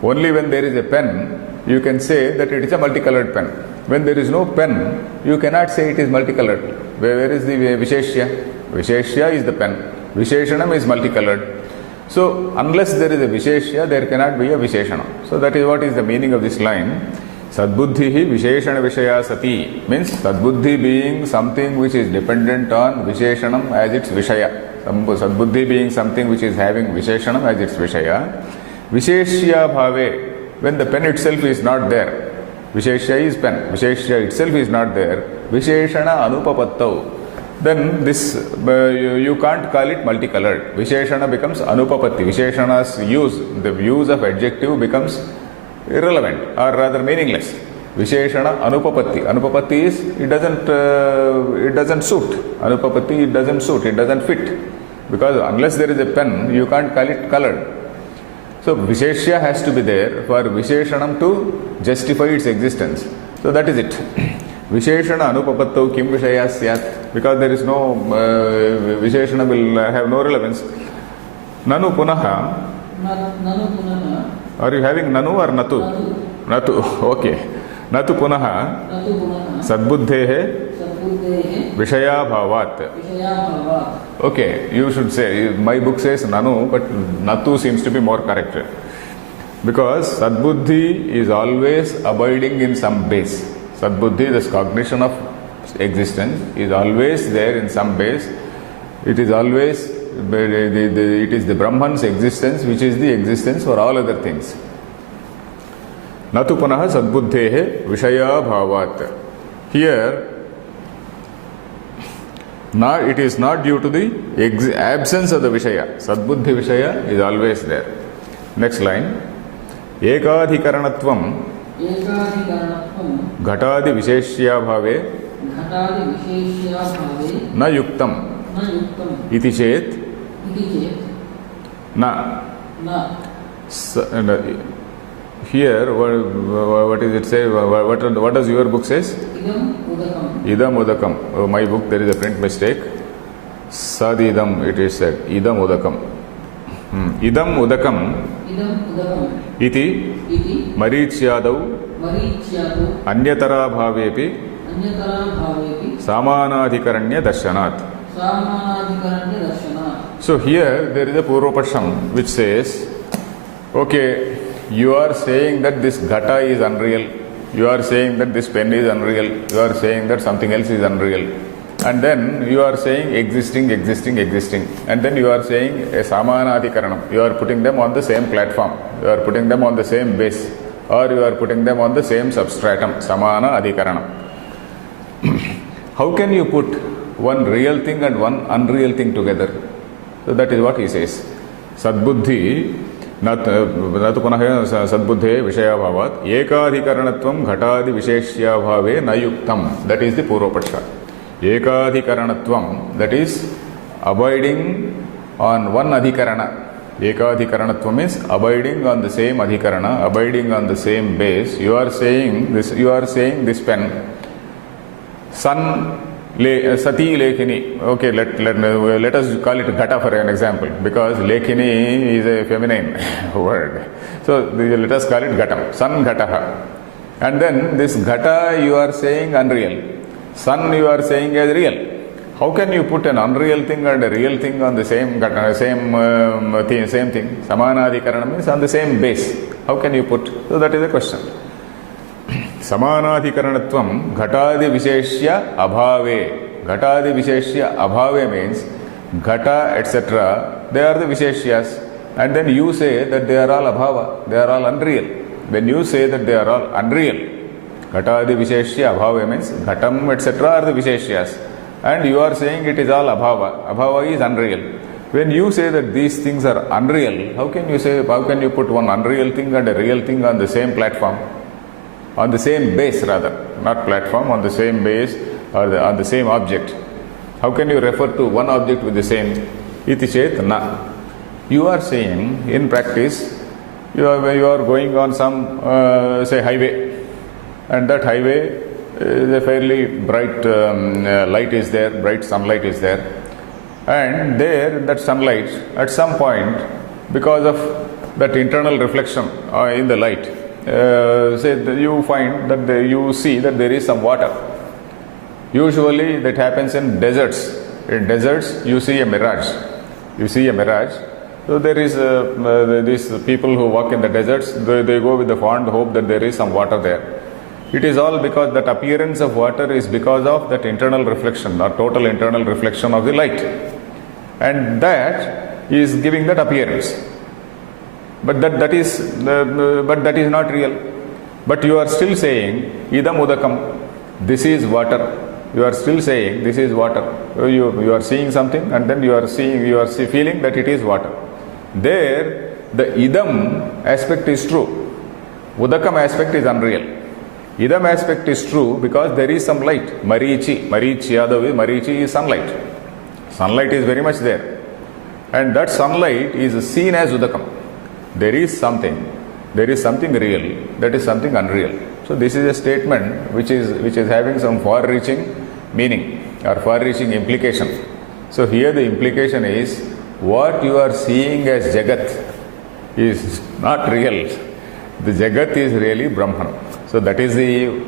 Only when there is a pen, you can say that it is a multicolored pen. When there is no pen, you cannot say it is multicolored. Where is the Visheshya? Visheshya is the pen. Visheshanam is multicolored. So, unless there is a Visheshya, there cannot be a Visheshana. So, that is what is the meaning of this line. Sadbuddhihi Visheshana Vishaya Sati means Sadbuddhi being something which is dependent on Visheshanam as its Vishaya. Sadbuddhi being something which is having Visheshanam as its Vishaya. Visheshya Bhave, when the pen itself is not there. Visheshya is pen. Visheshya itself is not there. Visheshana Anupapattau. Then this, you can't call it multicolored. Visheshana becomes Anupapatti. Visheshana's use, the use of adjective becomes irrelevant or rather meaningless. Visheshana Anupapatti. Anupapatti is, it doesn't suit. Anupapatti, it doesn't suit, it doesn't fit. Because unless there is a pen, you can't call it colored. So Visheshya has to be there for Visheshanam to justify its existence. So that is it. Visheshana Anupapattau Kim Vishaya Syat. Because there is no, Visheshana will have no relevance. Nanu Punaha. Nanu Punaha. Are you having Nanu or Natu? Natu. Okay. Natu Punaha. Natu Punaha. Sadbuddhehe. Sadbuddhehe. Vishaya Bhavat. Vishaya Bhavat. Okay, you should say, my book says Nanu, but Natu seems to be more correct. Because Sadbuddhi is always abiding in some base. Sadbuddhi, this cognition of existence, is always there in some base. It is always, it is the Brahman's existence which is the existence for all other things. Natu punaha sadbuddhehe vishaya bhavat. Here, it is not due to the absence of the Vishaya. Sadbuddhi Vishaya is always there. Next line. Ekadhikaranatvam Ghatadi Visheshya Bhave Na Yuktam Iti Chet Na. Here, what is it say? What does your book says? Idam Udakam. Oh, my book, there is a print mistake. Sadidam, it is said. Idam Udakam. Idam Udakam. Iti. Marichyadau. Anyatara bhavepi. Samanadhikaranya darshanat. So here, there is a Purvapasham which says, okay, you are saying that this ghata is unreal. You are saying that this pen is unreal. You are saying that something else is unreal. And then you are saying existing. And then you are saying a samanadhikaranam. You are putting them on the same platform. You are putting them on the same base. Or you are putting them on the same substratum. Samana adhikaranam. How can you put one real thing and one unreal thing together? So that is what he says. Sadbuddhi Natu punaha sadbuddhe vishaya bhavat ekadhikaranatvam ghatadi visheshya bhave na yuktam. That is the Purvapasha. Ekadhikaranatvam, that is abiding on one adhikarana. Ekadhikaranatvam means abiding on the same adhikarana, abiding on the same base. You are saying this pen. Sati Lekhini. Okay, let us call it Ghata for an example, because Lekhini is a feminine word. So let us call it Ghatam. Sun Ghataha. And then this Ghata you are saying unreal. Sun you are saying as real. How can you put an unreal thing and a real thing on the same thing? Samanadhikaranam means on the same base. How can you put? So that is the question. Samanadhikaranatvam ghatadi visheshya abhave. Ghatadi visheshya abhave means ghata etc. They are the visheshyas. And then you say that they are all abhava. They are all unreal. When you say that they are all unreal, ghatadi visheshya abhave means ghatam etc. are the visheshyas. And you are saying it is all abhava. Abhava is unreal. When you say that these things are unreal, how can you put one unreal thing and a real thing on the same platform? On the same base rather, not platform, on the same base or on the same object. How can you refer to one object with the same? Iti chet na. You are saying in practice, you are going on some say highway, and that highway is a fairly bright light is there, bright sunlight is there, and there that sunlight at some point, because of that internal reflection in the light, say that you find that you see that there is some water. Usually that happens in deserts. In deserts, you see a mirage. You see a mirage. So there is these people who work in the deserts. They go with the fond hope that there is some water there. It is all because that appearance of water is because of that internal reflection or total internal reflection of the light, and that is giving that appearance. But that is not real. But you are still saying idam udakam. This is water. You are still saying this is water. You are seeing something, and then you are feeling that it is water. There, the idam aspect is true. Udakam aspect is unreal. Idam aspect is true because there is some light. Marichi is sunlight. Sunlight is very much there. And that sunlight is seen as udakam. There is something real, that is something unreal. So this is a statement which is having some far-reaching meaning or far-reaching implication. So here the implication is what you are seeing as Jagat is not real. The Jagat is really Brahman. So that is the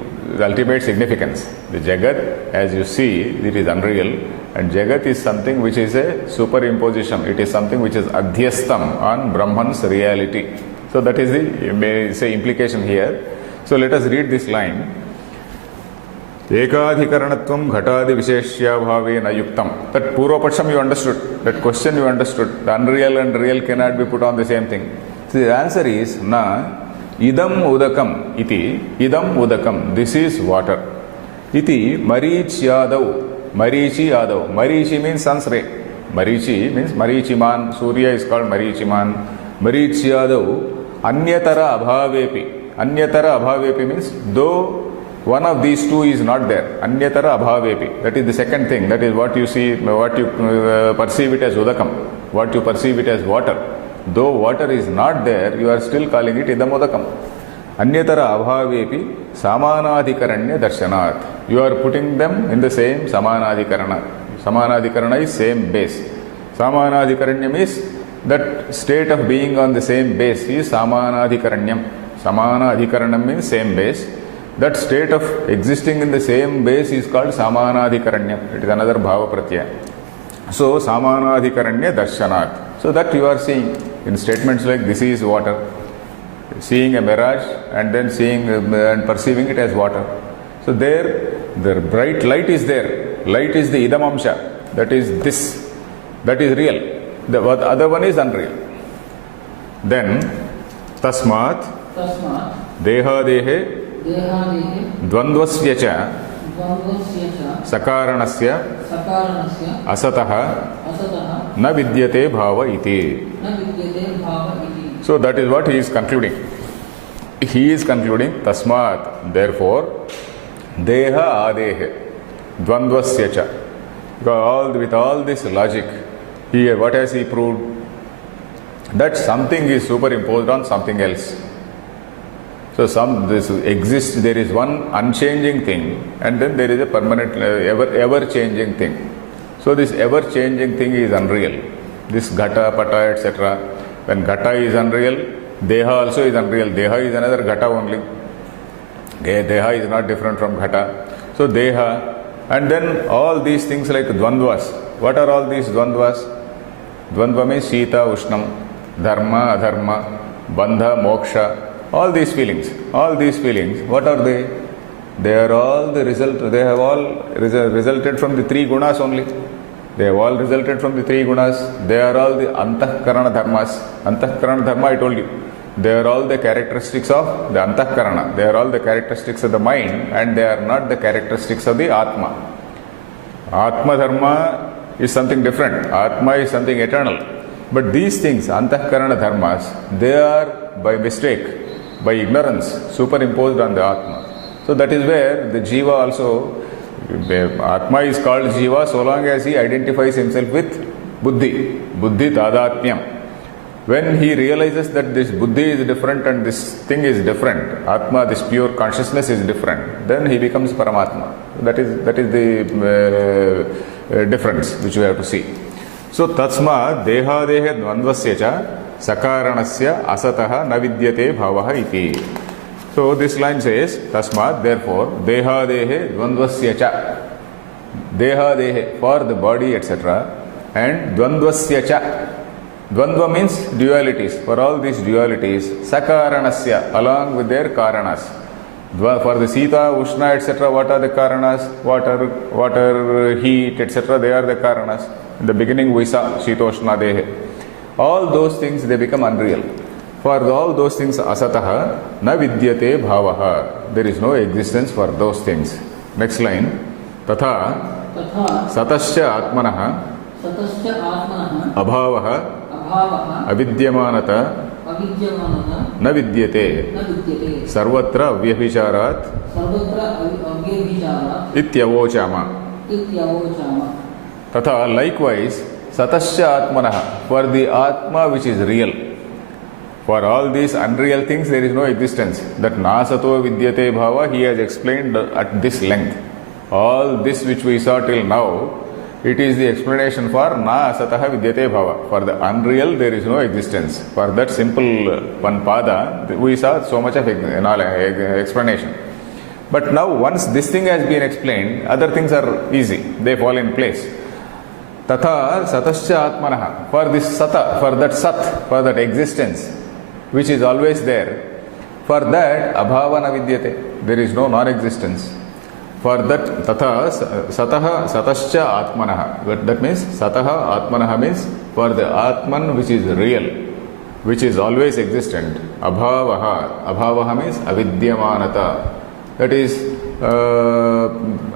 ultimate significance. The Jagat, as you see, it is unreal, and Jagat is something which is a superimposition. It is something which is adhyastam on Brahman's reality. So that is the, may say, implication here. So let us read this line. Ekadhikaranatvam ghatadi visheshyabhavena yuktam. That purvapaksham you understood. That question you understood. The unreal and real cannot be put on the same thing. So the answer is na idam udakam iti. Idam udakam. This is water. Iti marichiyadav. Marichi yadav. Marichi means sun's ray. Marichi means Marichiman. Surya is called Marichiman. Marichiyadav. Anyatara abhavepi. Anyatara abhavepi means though one of these two is not there. Anyatara abhavepi. That is the second thing. That is what you see, what you perceive it as udakam. What you perceive it as water. Though water is not there, you are still calling it idam udakam. Anyatara abhavepi samanadhikaranya darshanat. You are putting them in the same samanadhikarana. Samanadhikarana is same base. Samanadhikaranyam is that state of being on the same base is samanadhikaranyam. Samanadhikaranam means same base. That state of existing in the same base is called samanadhikaranyam. It is another bhava pratyaya. So samanadhikaranya darshanat. So that you are seeing in statements like this is water, seeing a mirage and then seeing and perceiving it as water. So there, the bright light is there. Light is the idamamsha. That is this. That is real. The other one is unreal. Then tasmat dehadehe dvandvasya sakaranasya asatah na vidyate bhava iti. So that is what he is concluding. He is concluding tasmat, therefore deha adehe dvandvasya. Because with all this logic, here what has he proved? That something is superimposed on something else. So this exists, there is one unchanging thing, and then there is a permanent, ever-changing thing. So this ever-changing thing is unreal. This ghata, pata, etc. When ghata is unreal, deha also is unreal. Deha is another ghata only. Deha is not different from ghata. So deha, and then all these things like dvandvas. What are all these dvandvas? Dvandva means Sita, Ushnam, Dharma, Adharma, Bandha, Moksha. All these feelings, what are they? They are all the result, they have all resulted from the three gunas only. They have all resulted from the three gunas. They are all the antahkarana dharmas. Antahkarana dharma, I told you. They are all the characteristics of the antahkarana. They are all the characteristics of the mind, and they are not the characteristics of the Atma. Atma dharma is something different. Atma is something eternal. But these things, antahkarana dharmas, they are by mistake, by ignorance, superimposed on the Atma. So that is where the Jiva also, Atma is called Jiva so long as he identifies himself with Buddhi. Buddhi tadatmyam. When he realizes that this Buddhi is different and this thing is different, Atma, this pure consciousness is different, then he becomes Paramatma. That is the difference which we have to see. So tatsma dehadehe dvandvasya cha sakaranasya asataha na vidyate bhavaha iti. So this line says, Tasmat, therefore, Dehadehe Dvandvasya cha. Dehadehe, for the body, etc. And Dvandvasya cha. Dvandva means dualities. For all these dualities, Sakaranasya, along with their Karanas. For the Sita, Ushna, etc., what are the Karanas? Water, heat, etc., they are the Karanas. In the beginning we saw Shitoshna Dehe. All those things, they become unreal. For all those things, asataha, na vidyate bhavaha. There is no existence for those things. Next line. Tatha, तथा satasya atmanaha, सतश्च आत्मनः abhavaha, अभावः avidyamanata, अविद्यमानः na vidyate. न विद्यते Sarvatra vyabhicharat, सर्वत्र अव्यभिचारात् ityavochama. इत्यवोचाम Tatha, likewise, satasya atmanaha, for the atma which is real. For all these unreal things, there is no existence. That nasato vidyate bhava, he has explained at this length. All this which we saw till now, it is the explanation for na asataha vidyate bhava. For the unreal, there is no existence. For that simple one pada, we saw so much of explanation. But now, once this thing has been explained, other things are easy. They fall in place. Tatha satasya atmanaha, for this sata, for that sat, for that existence, which is always there, for that abhavana vidyate, there is no non-existence. For that tatha sataha satasya atmanaha, that means sataha atmanaha means for the atman which is real, which is always existent. Abhavaha means avidyamanata, that is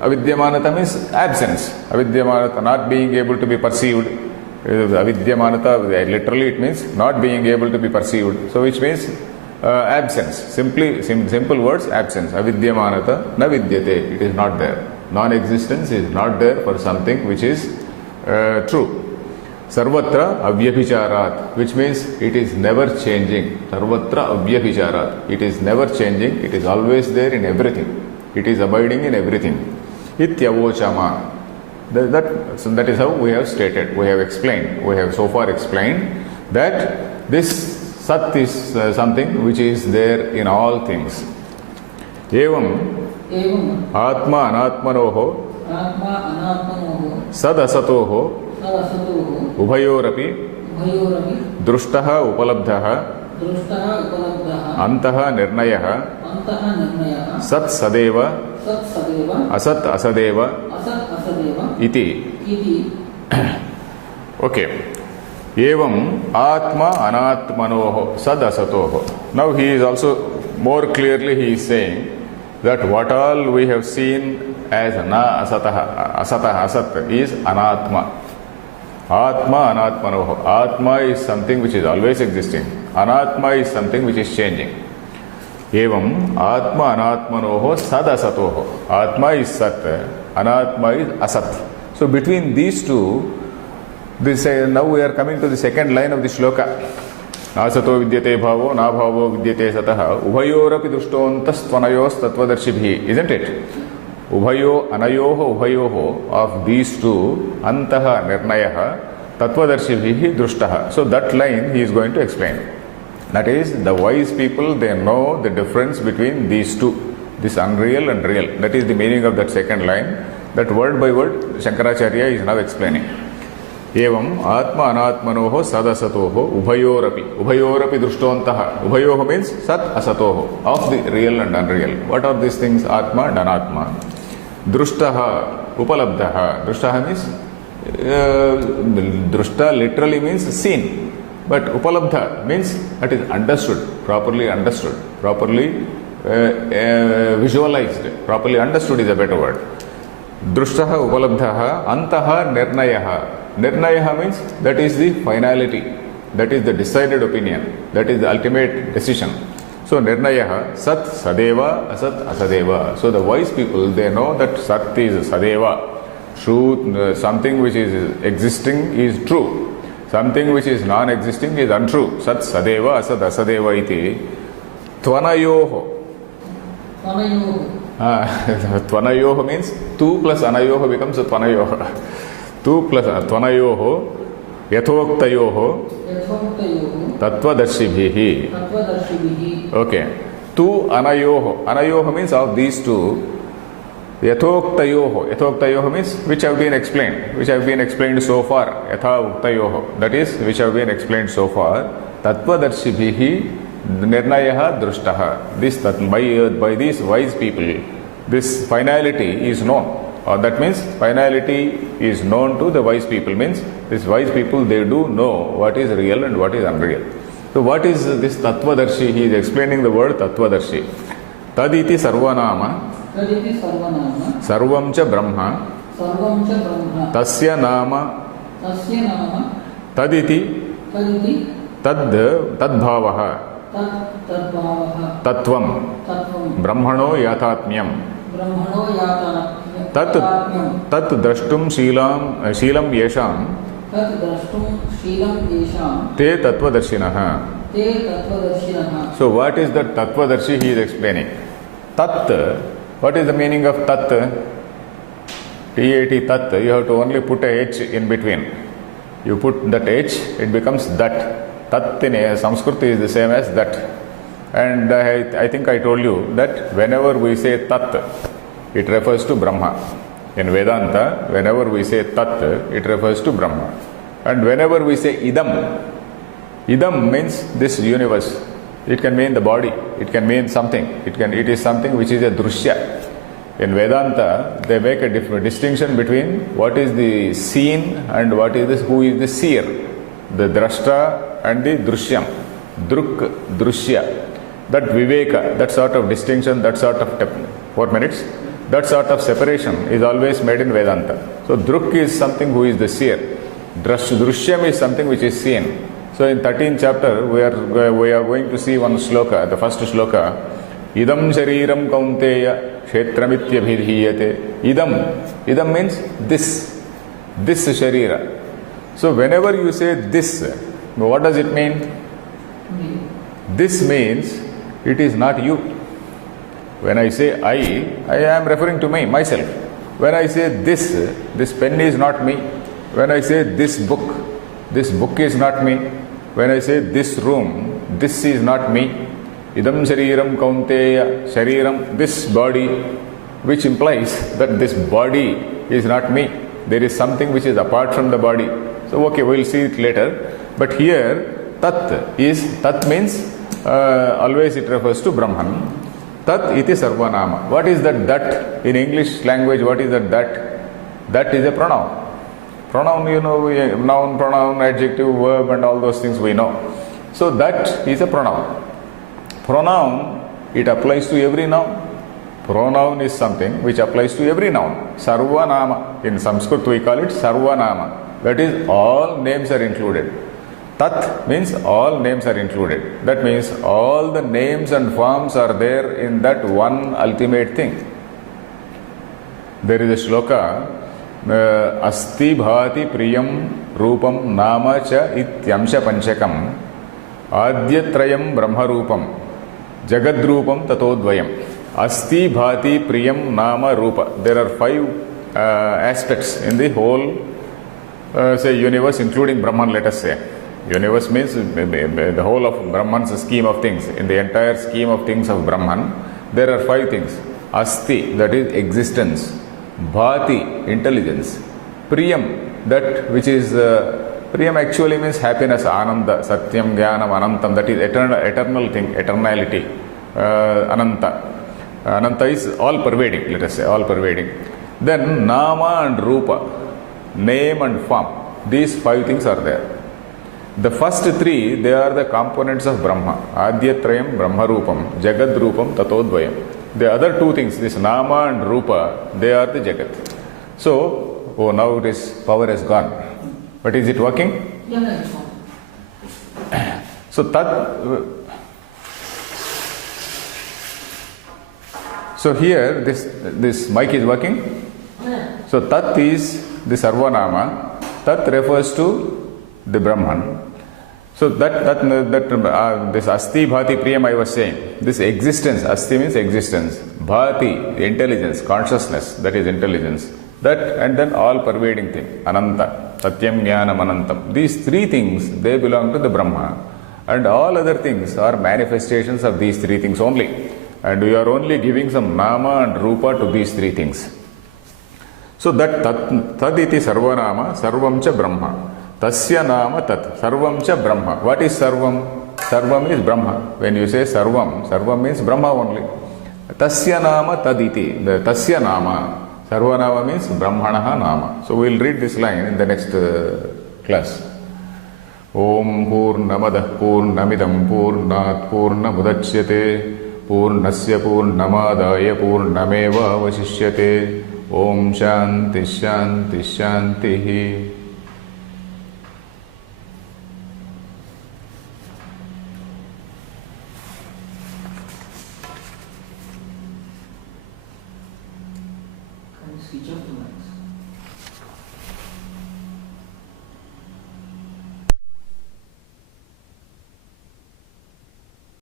avidyamanata means absence. Avidyamanata, not being able to be perceived. Avidyamanata, literally it means not being able to be perceived. So which means absence. Simple words, absence. Avidyamanata na vidyate, it is not there. Non-existence is not there for something which is true. Sarvatra avyabhicharat, which means it is never changing. Sarvatra avyabhicharat, it is never changing, it is always there in everything. It is abiding in everything. Ityavochama. That is how we have stated, we have explained, we have so far explained that this Sat is something which is there in all things. Evam एवं Atma Anatmanoho आत्मा अनात्मनोः Sadasatoho तदसतोः Ubhayorapi उभयोरपि Drushtah Upalabdhah दृष्टः उपलब्धः Antaha Nirnayah अन्तः निर्णयः Sat Sadeva तत्सदेव Asat Asadeva असत् असदेव Iti. इति Okay. Evam Atma Anatmanoho Sadasatoho. Now he is also more clearly he is saying that what all we have seen as na asataha, asat is anatma. Atma Anatmanoho. Atma is something which is always existing. Anatma is something which is changing. Evam Atma Anatmanoho Sadasatoho. Atma is Sat, Anatma is Asat. So between these two, now we are coming to the second line of the shloka. Nasato vidyate bhavo, na bhavo vidyate sataha, ubhayorapi drushtontas tvanayos tatvadarshibhi. Isn't it? Ubhayo, anayoho, ubhayoho, of these two, antaha nirnayaha, tatvadarshibhi drushtaha. So that line he is going to explain. That is, the wise people, they know the difference between these two, this unreal and real. That is the meaning of that second line. That word by word, Shankaracharya is now explaining. Evam Atma Anatmanoho Sadasatoho Ubhayorapi Drushtontaha. Ubhayoho means Sat Asatoho, of the real and unreal. What are these things? Atma and Anatma. Drushtaha Upalabdhaha. Drushtaha means Drushta literally means seen. But Upalabdha means that is understood, properly visualized. Properly understood is a better word. Drushtaha Upalabdhaha Antaha Nirnayaha. Nirnayaha means that is the finality, that is the decided opinion, that is the ultimate decision. So Nirnayaha, Sat Sadeva, Asat Asadeva. So the wise people, they know that Sat is Sadeva, truth, something which is existing is true, something which is non-existing is untrue. Sat Sadeva, Asat Asadeva iti. Tvanayoho. Tvanayoho means 2 plus Anayoho becomes Tvanayoho. 2 plus Tvanayoho Yathoktayoho Tattvadarshibhihi. Okay. Tu anayoho. Anayoho means of these two. Yathoktayoho. Yathoktayoho means which have been explained. Which have been explained so far. Yatha uktayoho. That is, which have been explained so far. Tattvadarshibihi nirnayaha drushtaha. This, by these wise people, this finality is known. Or that means finality is known to the wise people. Means these wise people, they do know what is real and what is unreal. So what is this Tattvadarshi? He is explaining the word Tattvadarshi. Taditi sarvanama तदिति सर्वनाम sarvam cha brahma सर्वं च ब्रह्म tasya nama तस्य नाम taditi तदिति tadbhavaha तद्भावः tattvam तत्त्वं brahmano yatatmyam ब्रह्मणो यातात्म्यं tat drashtum sheelam yesham तत् द्रष्टुं शीलं येषां te tattvadarshinaha. ते तत्त्वदर्शिनः. So what is that Tattvadarshi he is explaining? Tat, what is the meaning of Tat? T-A-T, Tat, you have to only put a H in between. You put that H, it becomes that. Tat in Sanskrit is the same as that. And I think I told you that whenever we say Tat, it refers to Brahma. In Vedanta, whenever we say Tat, it refers to Brahma. And whenever we say Idam, Idam means this universe. It can mean the body. It can mean something. It is something which is a drushya. In Vedanta, they make a distinction between what is the seen and what is this, who is the seer. The drashta and the drushyam. Druk, drushya. That viveka, that sort of distinction, that sort of 4 minutes. That sort of separation is always made in Vedanta. So druk is something who is the seer. Drushyam is something which is seen. So in 13th chapter, we are going to see one shloka, the first shloka. Idam shariram kaunteya kshetramitya bhidhiyate. Idam means this sharira. So whenever you say this, what does it mean? This means it is not you. When I say I am referring to me, myself. When I say this pen is not me. When I say this book is not me. When I say this room, this is not me. Idam shariram kaunteya, shariram, this body, which implies that this body is not me. There is something which is apart from the body. So okay, we'll see it later. But here, tat means always it refers to Brahman. Tat iti sarvanama. What is that? In English language, what is that? That is a pronoun. Pronoun, you know, noun, pronoun, adjective, verb and all those things we know. So that is a pronoun. Pronoun, it applies to every noun. Pronoun is something which applies to every noun. Sarvanama. In Sanskrit we call it Sarvanama. That is, all names are included. Tat means all names are included. That means all the names and forms are there in that one ultimate thing. There is a shloka, Asti bhati priyam rupam nama cha ityamsha panchakam adyatrayam brahma rupam jagadrupam tatodvayam. Asti bhati priyam nama rupa. There are 5 aspects in the whole say universe, including Brahman, let us say. Universe means the whole of Brahman's scheme of things. In the entire scheme of things of Brahman, there are 5 things. Asti, that is existence. Bhati, intelligence. Priyam, that which is Priyam actually means happiness, Ananda, Satyam, Jnanam, Anantam, that is eternal thing, eternality. Ananta. Ananta is all pervading, let us say, all pervading. Then Nama and Rupa, name and form. These 5 things are there. The first 3, they are the components of Brahma. Adyatrayam, Brahma Rupam, Jagad Rupam, Tatodvayam. The other 2 things, this Nama and Rupa, they are the Jagat. So, now power has gone. But is it working? Yeah, it's fine. So here, this mic is working. Yeah. So Tat is the Sarvanama. Tat refers to the Brahman. So this Asti Bhati Priyam I was saying, this existence, Asti means existence, Bhati, the intelligence, consciousness, that is intelligence, that and then all pervading thing, Ananta, Satyam Jnanam Anantam. These 3 things, they belong to the Brahma. and all other things are manifestations of these three things only. And we are only giving some nama and rupa to these three things. So that tad iti sarvanama sarvam cha brahma. Tasya nama tat sarvam cha brahma. What is sarvam? Sarvam is Brahma. When you say sarvam, sarvam means Brahma only. Tasya nama tad iti. The tasya nama. Sarvanama means Brahmanaha nama. So we will read this line in the next class. Om Purnamadah Purnamidam Purnat Purnamudachyate Purnasya Purnamadaya Purnameva Vasishyate. Om Shanti Shanti Shanti. Can you switch off the lights?